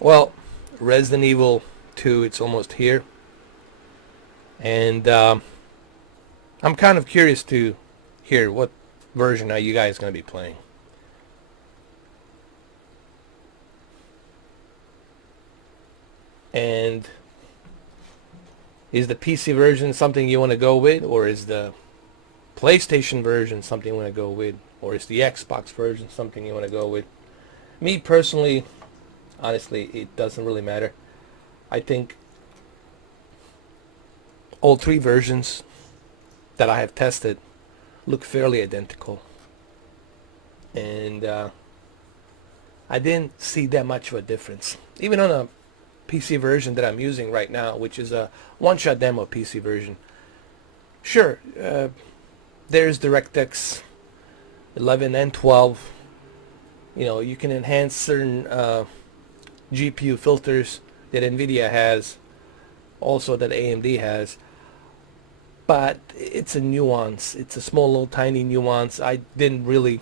Well, Resident Evil 2, it's almost here, and I'm kind of curious to hear what version are you guys going to be playing. And is the PC version something you want to go with, or is the PlayStation version something you want to go with, or is the Xbox version something you want to go with? Me personally, honestly, it doesn't really matter. I think all three versions that I have tested look fairly identical, and I didn't see that much of a difference. Even on a PC version that I'm using right now, which is a one-shot demo PC version. Sure, there's DirectX 11 and 12. You know, you can enhance certain GPU filters that NVIDIA has, also that AMD has. But it's a nuance. It's a small, little, tiny nuance. I didn't really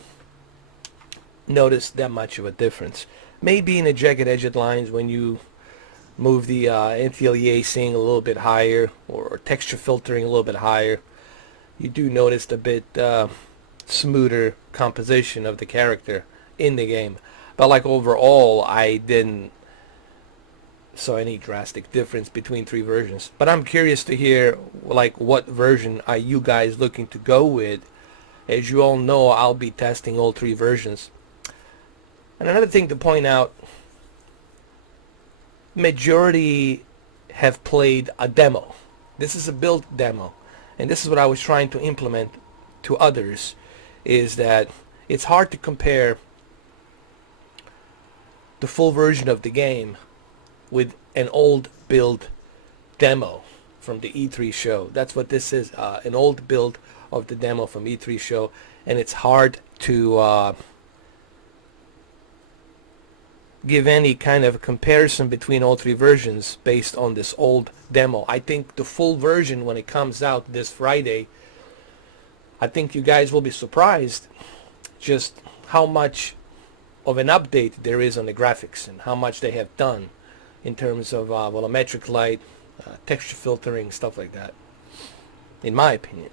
notice that much of a difference. Maybe in the jagged edged lines when you move the anti-aliasing a little bit higher, or texture filtering a little bit higher, you do notice a bit smoother composition of the character in the game. But like overall, I didn't saw any drastic difference between three versions. But I'm curious to hear like what version are you guys looking to go with? As you all know, I'll be testing all three versions. And another thing to point out, majority have played a demo. This is a build demo. And this is what I was trying to implement to others, is that it's hard to compare the full version of the game with an old build demo from the E3 show. That's what this is, an old build of the demo from E3 show, and it's hard to give any kind of comparison between all three versions based on this old demo. I think the full version, when it comes out this Friday, I think you guys will be surprised just how much of an update there is on the graphics and how much they have done in terms of volumetric light, texture filtering, stuff like that, in my opinion.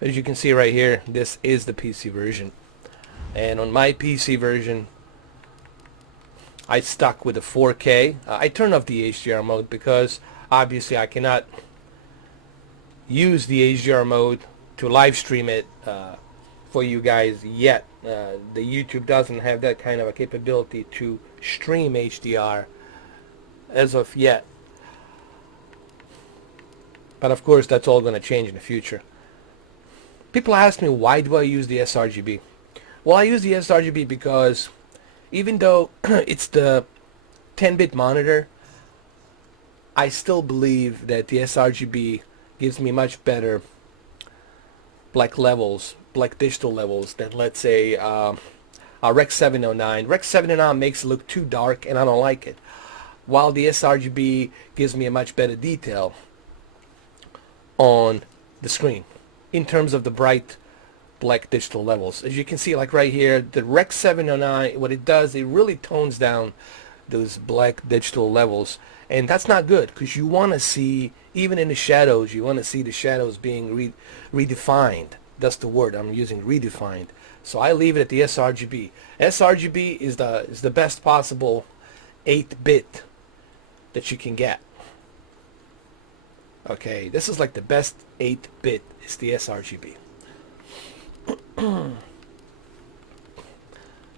As you can see right here, this is the PC version. And on my PC version, I stuck with the 4K. I turned off the HDR mode because obviously I cannot use the HDR mode to live stream it for you guys yet. The YouTube doesn't have that kind of a capability to stream HDR as of yet. But of course, that's all going to change in the future. People ask me, why do I use the sRGB? Well, I use the sRGB because even though it's the 10-bit monitor, I still believe that the sRGB gives me much better black levels, black digital levels than, let's say, a Rec 709. Rec 709 makes it look too dark, and I don't like it. While the sRGB gives me a much better detail on the screen in terms of the bright black digital levels. As you can see, like right here, the Rec 709, what it does, it really tones down those black digital levels, and that's not good because you want to see, even in the shadows, you want to see the shadows being redefined. That's the word I'm using, redefined. So I leave it at the sRGB. sRGB is the best possible 8-bit that you can get. Okay, this is like the best 8-bit is the sRGB.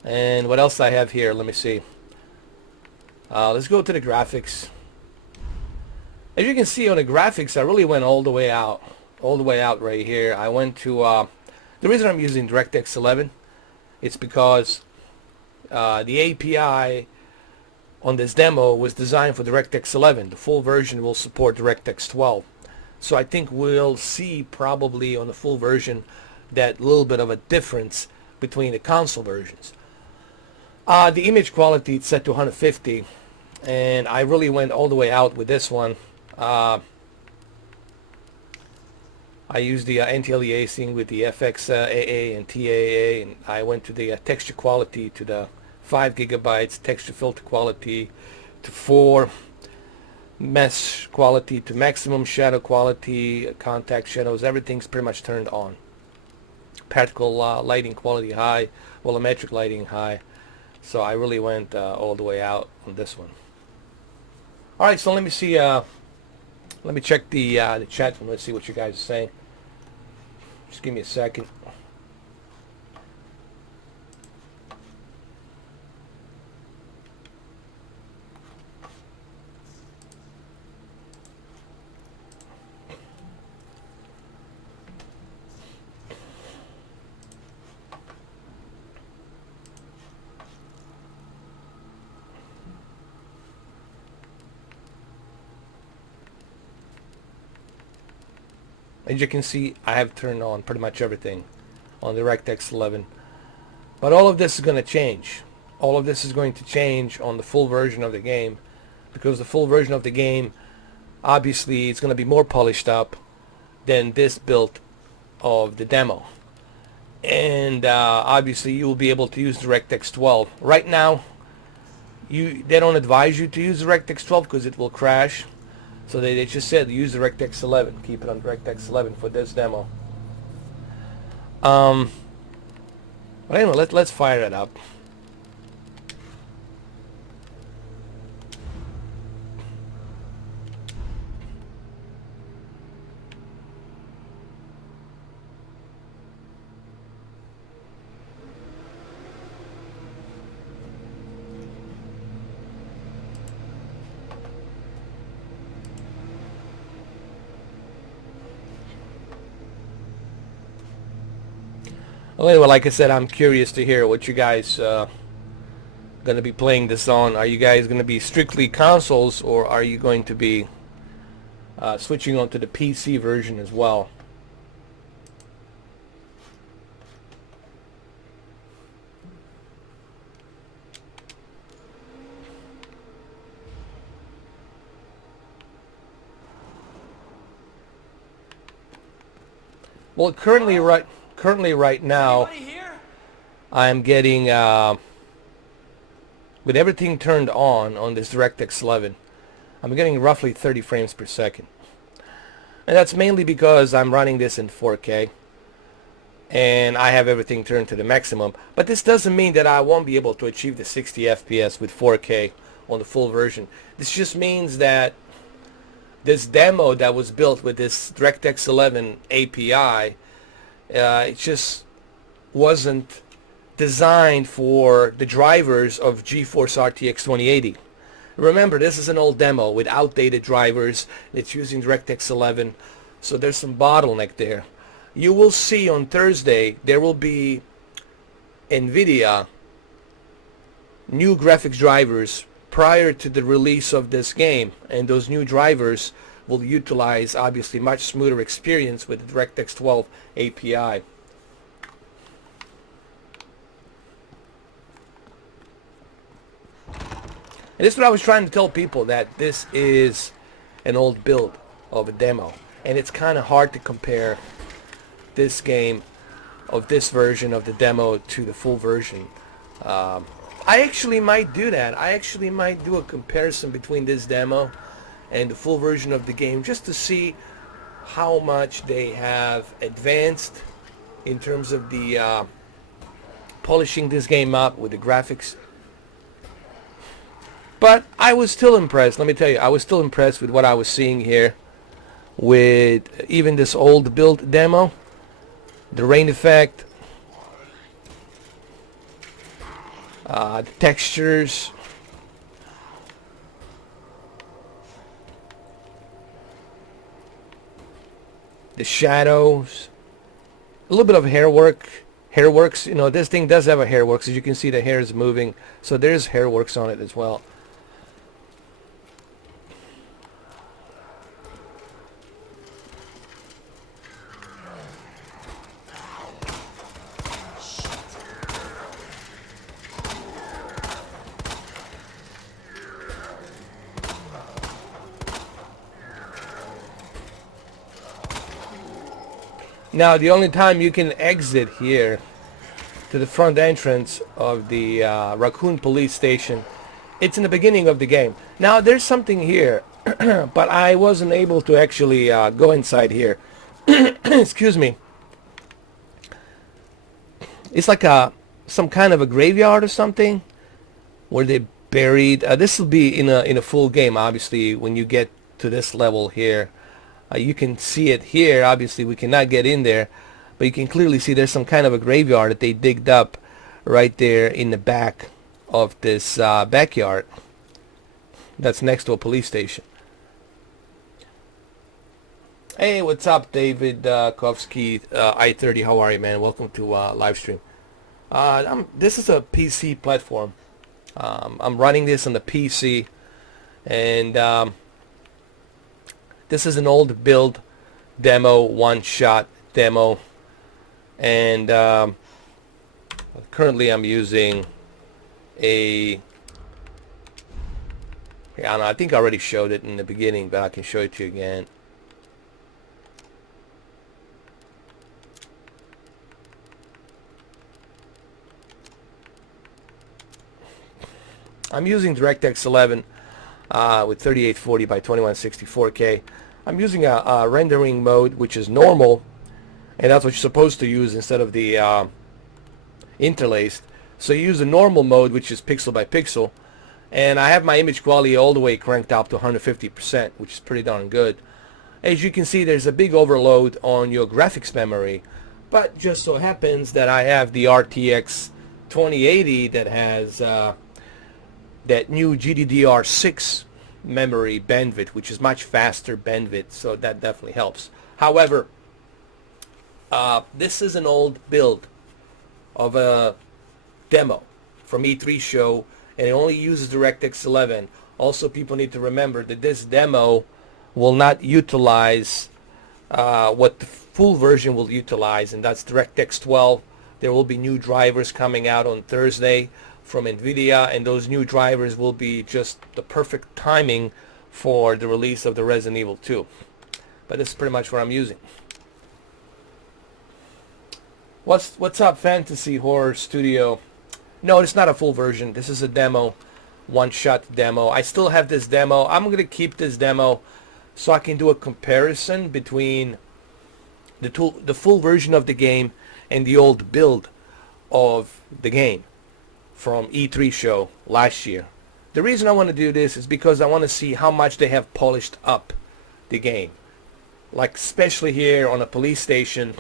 And what else I have here? Let me see. Let's go to the graphics. As you can see on the graphics, I really went all the way out right here. I went to the reason I'm using DirectX 11, it's because the API on this demo was designed for DirectX 11. The full version will support DirectX 12. So I think we'll see probably on the full version that little bit of a difference between the console versions. The image quality is set to 150, and I really went all the way out with this one. I used the anti-aliasing with the FXAA and TAA, and I went to the texture quality to the 5 gigabytes, texture filter quality to 4, mesh quality to maximum, shadow quality, contact shadows, everything's pretty much turned on. Particle lighting quality high, volumetric lighting high. So I really went all the way out on this one. All right, so let me see. Let me check the chat room. Let's see what you guys are saying. Just give me a second. As you can see, I have turned on pretty much everything on the DirectX 11. But all of this is going to change. All of this is going to change on the full version of the game, because the full version of the game, obviously, it's going to be more polished up than this build of the demo. And obviously, you will be able to use DirectX 12. Right now, they don't advise you to use DirectX 12 because it will crash. So they just said use DirectX 11. Keep it on DirectX 11 for this demo. But anyway, let's fire it up. Well, anyway, like I said, I'm curious to hear what you guys going to be playing this on. Are you guys going to be strictly consoles, or are you going to be switching on to the PC version as well? Well, currently right now, I am getting with everything turned on this DirectX 11, I'm getting roughly 30 frames per second. And that's mainly because I'm running this in 4K and I have everything turned to the maximum. But this doesn't mean that I won't be able to achieve the 60 FPS with 4K on the full version. This just means that this demo that was built with this DirectX 11 API, it just wasn't designed for the drivers of GeForce RTX 2080. Remember, this is an old demo with outdated drivers. It's using DirectX 11, so there's some bottleneck there. You will see on Thursday there will be NVIDIA new graphics drivers prior to the release of this game, and those new drivers will utilize obviously much smoother experience with the DirectX 12 API. And this is what I was trying to tell people, that this is an old build of a demo, and it's kind of hard to compare this game of this version of the demo to the full version. I actually might do that. I actually might do a comparison between this demo and the full version of the game, just to see how much they have advanced in terms of the polishing this game up with the graphics. But I was still impressed. Let me tell you, I was still impressed with what I was seeing here with even this old build demo. The rain effect, the textures, the shadows, a little bit of hair work. Hairworks, you know, this thing does have a hairworks. As you can see, the hair is moving, so there's hairworks on it as well. Now, the only time you can exit here to the front entrance of the Raccoon Police Station, it's in the beginning of the game. Now, there's something here, but I wasn't able to actually go inside here. Excuse me. It's like some kind of a graveyard or something where they buried. This will be in a full game, obviously, when you get to this level here. You can see it here. Obviously, we cannot get in there, but you can clearly see there's some kind of a graveyard that they digged up right there in the back of this backyard that's next to a police station. Hey, what's up, David Kovsky, I-30? How are you, man? Welcome to live stream. This is a PC platform. I'm running this on the PC, and this is an old build demo, one-shot demo, and currently I'm using I don't know, I think I already showed it in the beginning, but I can show it to you again. I'm using DirectX 11 with 3840 by 2164K. I'm using a rendering mode which is normal, and that's what you're supposed to use instead of the interlaced. So you use the normal mode, which is pixel by pixel, and I have my image quality all the way cranked up to 150%, which is pretty darn good. As you can see, there's a big overload on your graphics memory, but just so happens that I have the RTX 2080 that has that new GDDR6 memory bandwidth, which is much faster bandwidth, so that definitely helps. However, this is an old build of a demo from E3 show, and it only uses DirectX 11. Also, people need to remember that this demo will not utilize what the full version will utilize, and that's DirectX 12. There will be new drivers coming out on Thursday from NVIDIA, and those new drivers will be just the perfect timing for the release of the Resident Evil 2. But this is pretty much what I'm using. What's up, Fantasy Horror Studio? No, it's not a full version. This is a demo, one-shot demo. I still have this demo. I'm going to keep this demo so I can do a comparison between the full version of the game and the old build of the game from E3 show last year. The reason I want to do this is because I want to see how much they have polished up the game. Like especially here on a police station,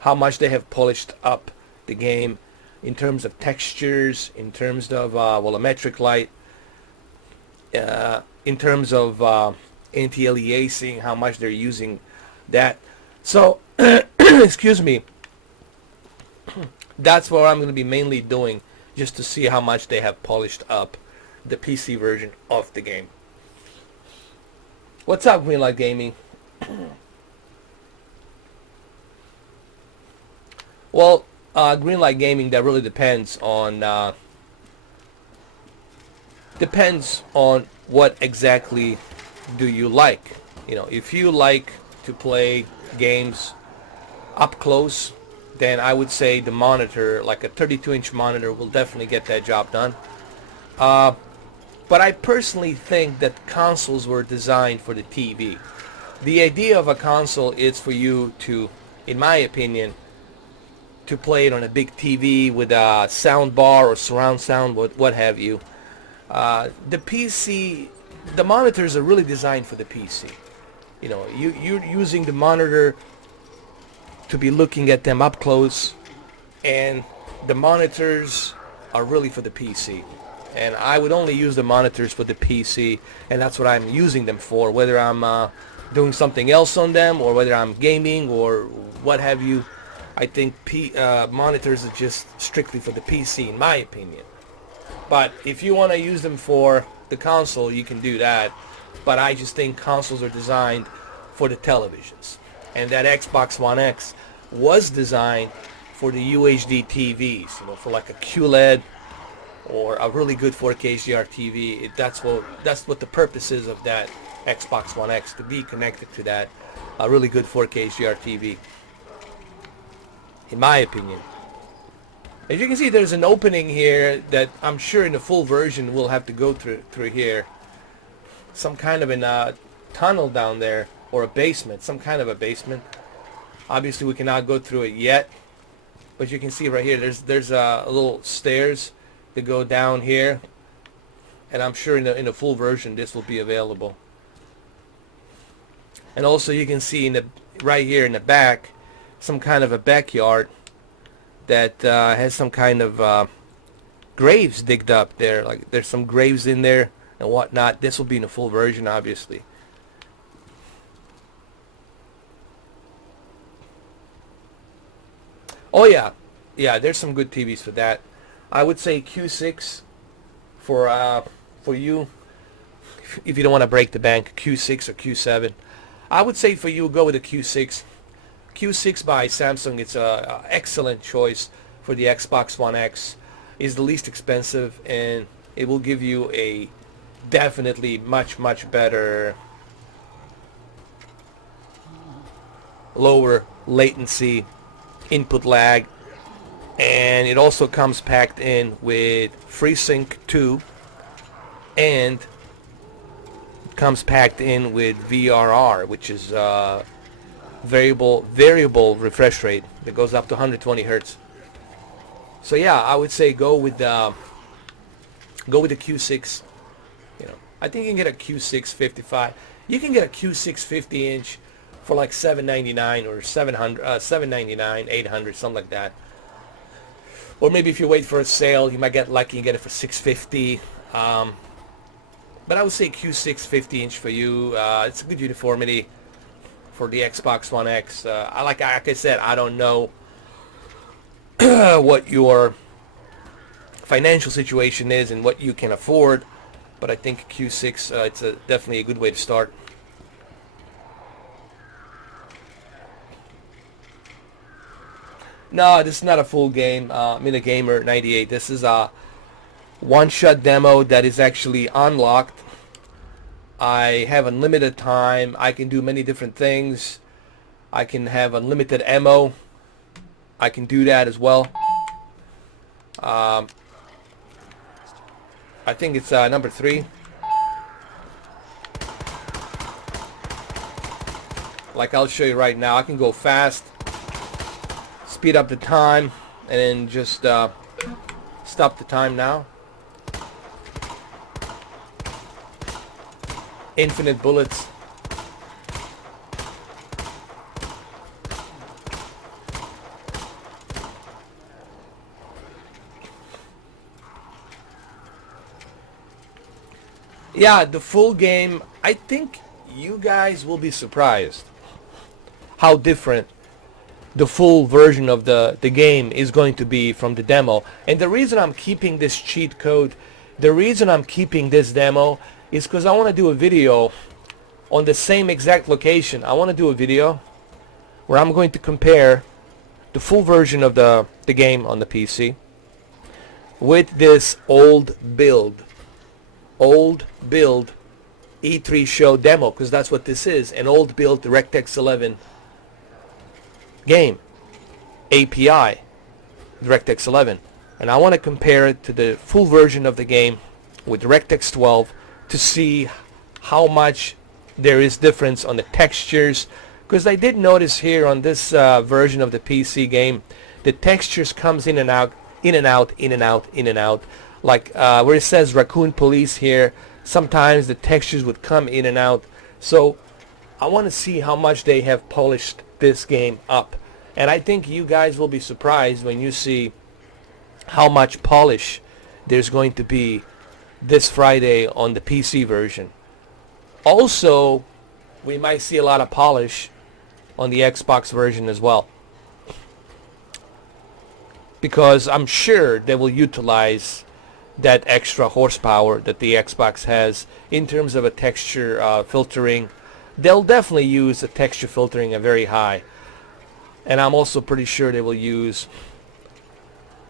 how much they have polished up the game in terms of textures, in terms of volumetric light, in terms of anti-aliasing, how much they're using that. So, excuse me, that's what I'm going to be mainly doing, just to see how much they have polished up the PC version of the game. What's up, Greenlight Gaming? Well, Greenlight Gaming, that really depends on what exactly do you like. You know, if you like to play games up close, then I would say the monitor, like a 32-inch monitor, will definitely get that job done. But I personally think that consoles were designed for the TV. The idea of a console is for you to, in my opinion, to play it on a big TV with a sound bar or surround sound, what have you. The PC, the monitors are really designed for the PC. You know, you're using the monitor to be looking at them up close, and the monitors are really for the PC. And I would only use the monitors for the PC, and that's what I'm using them for, whether I'm doing something else on them or whether I'm gaming or what have you. I think monitors are just strictly for the PC, in my opinion. But if you want to use them for the console, you can do that. But I just think consoles are designed for the televisions. And that Xbox One X was designed for the UHD TVs, you know, for like a QLED or a really good 4K HDR TV. That's what the purpose is of that Xbox One X, to be connected to that, a really good 4K HDR TV. in my opinion. As you can see, there's an opening here that I'm sure in the full version we'll have to go through here. Some kind of a tunnel down there, or a basement, some kind of a basement. Obviously we cannot go through it yet, but you can see right here there's a little stairs that go down here, and I'm sure in the full version this will be available. And also you can see right here in the back some kind of a backyard that has some kind of graves digged up there. Like there's some graves in there and whatnot. This will be in the full version, obviously. Oh yeah, there's some good TVs for that. I would say Q6 for you if you don't want to break the bank. Q6 or Q7. I would say for you, go with a Q6. Q6 by Samsung. It's a excellent choice for the Xbox One X. It's the least expensive, and it will give you a definitely much better, lower latency, input lag, and it also comes packed in with FreeSync 2, and it comes packed in with VRR, which is variable refresh rate that goes up to 120 hertz. So yeah, I would say go with the Q6. You know, I think you can get a Q6 55. You can get a Q6 50-inch for like $799 or $799, $800, something like that. Or maybe if you wait for a sale, you might get lucky and get it for $650. But I would say Q6 50-inch for you. It's a good uniformity for the Xbox One X. Like I said, I don't know what your financial situation is and what you can afford, but I think Q6 it's definitely a good way to start. No, this is not a full game. I'm in a Gamer 98. This is a one-shot demo that is actually unlocked. I have unlimited time. I can do many different things. I can have unlimited ammo. I can do that as well. I think it's number 3. Like I'll show you right now. I can go fast, speed up the time, and then just stop the time now. Infinite bullets. Yeah, the full game, I think you guys will be surprised how different the full version of the game is going to be from the demo. And the reason I'm keeping this cheat code, the reason I'm keeping this demo is because I want to do a video on the same exact location. I want to do a video where I'm going to compare the full version of the game on the PC with this old build E3 show demo, because that's what this is, an old build DirectX 11 game API DirectX 11, and I want to compare it to the full version of the game with DirectX 12 to see how much there is difference on the textures, because I did notice here on this version of the PC game the textures comes in and out, in and out, in and out, in and out, like where it says Raccoon Police here, sometimes the textures would come in and out. So I want to see how much they have polished this game up, and I think you guys will be surprised when you see how much polish there's going to be this Friday on the PC version. Also, we might see a lot of polish on the Xbox version as well, because I'm sure they will utilize that extra horsepower that the Xbox has in terms of a texture filtering. They'll definitely use a texture filtering a very high, and I'm also pretty sure they will use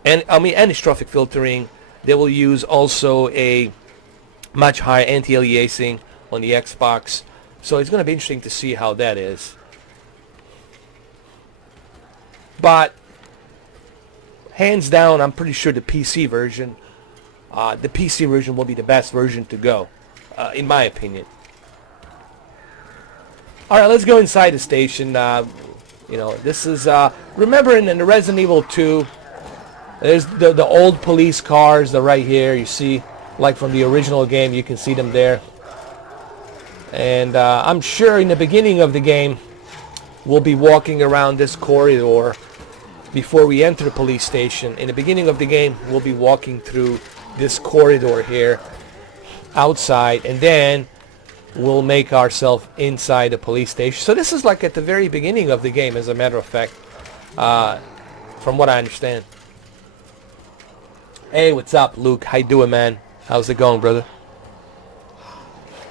anistrophic filtering. They will use also a much higher anti-aliasing on the Xbox, so it's going to be interesting to see how that is. But hands down, I'm pretty sure the PC version will be the best version to go, in my opinion. All right, let's go inside the station. This is remember in the Resident Evil 2, there's the old police cars. They're right here. You see, like from the original game, you can see them there. And I'm sure in the beginning of the game, we'll be walking around this corridor before we enter the police station. In the beginning of the game, we'll be walking through this corridor here outside, and then we'll make ourselves inside the police station. So this is like at the very beginning of the game, as a matter of fact, from what I understand. Hey, what's up, Luke? How you doing, man? How's it going, brother?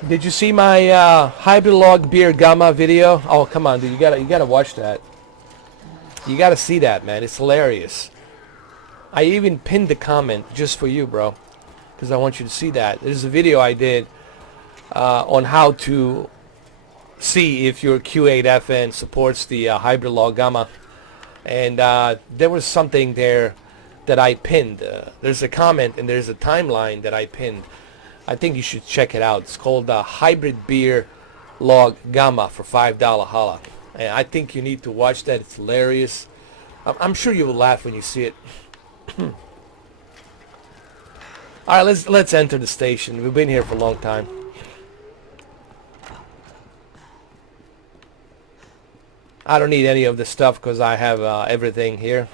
Did you see my hybrid log beer gamma video? Oh, come on, dude! You gotta watch that. You gotta see that, man. It's hilarious. I even pinned the comment just for you, bro, because I want you to see that. There's a video I did on how to see if your Q8FN supports the hybrid log gamma, and there was something there that I pinned. There's a comment and there's a timeline that I pinned. I think you should check it out. It's called Hybrid Beer Log Gamma for $5 holla. And I think you need to watch that. It's hilarious. I'm sure you will laugh when you see it. All right, let's enter the station. We've been here for a long time. I don't need any of this stuff because I have everything here.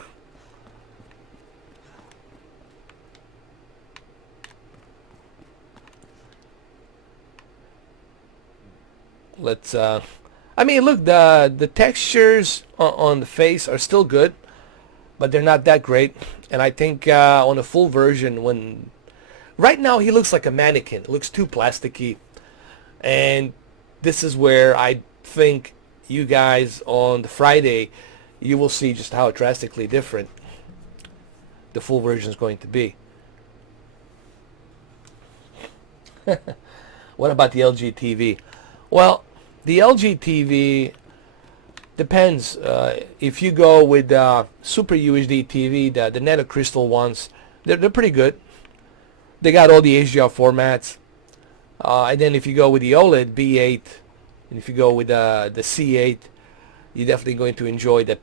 Let's I mean, look, the textures on the face are still good, but they're not that great. And I think on a full version, when right now he looks like a mannequin. It looks too plasticky. And this is where I think you guys on the Friday, you will see just how drastically different the full version is going to be. What about the LG TV? Well, the LG TV depends. If you go with Super UHD TV, the Nano Crystal ones, they're pretty good. They got all the HDR formats. And then if you go with the OLED B8, and if you go with the C8, you're definitely going to enjoy the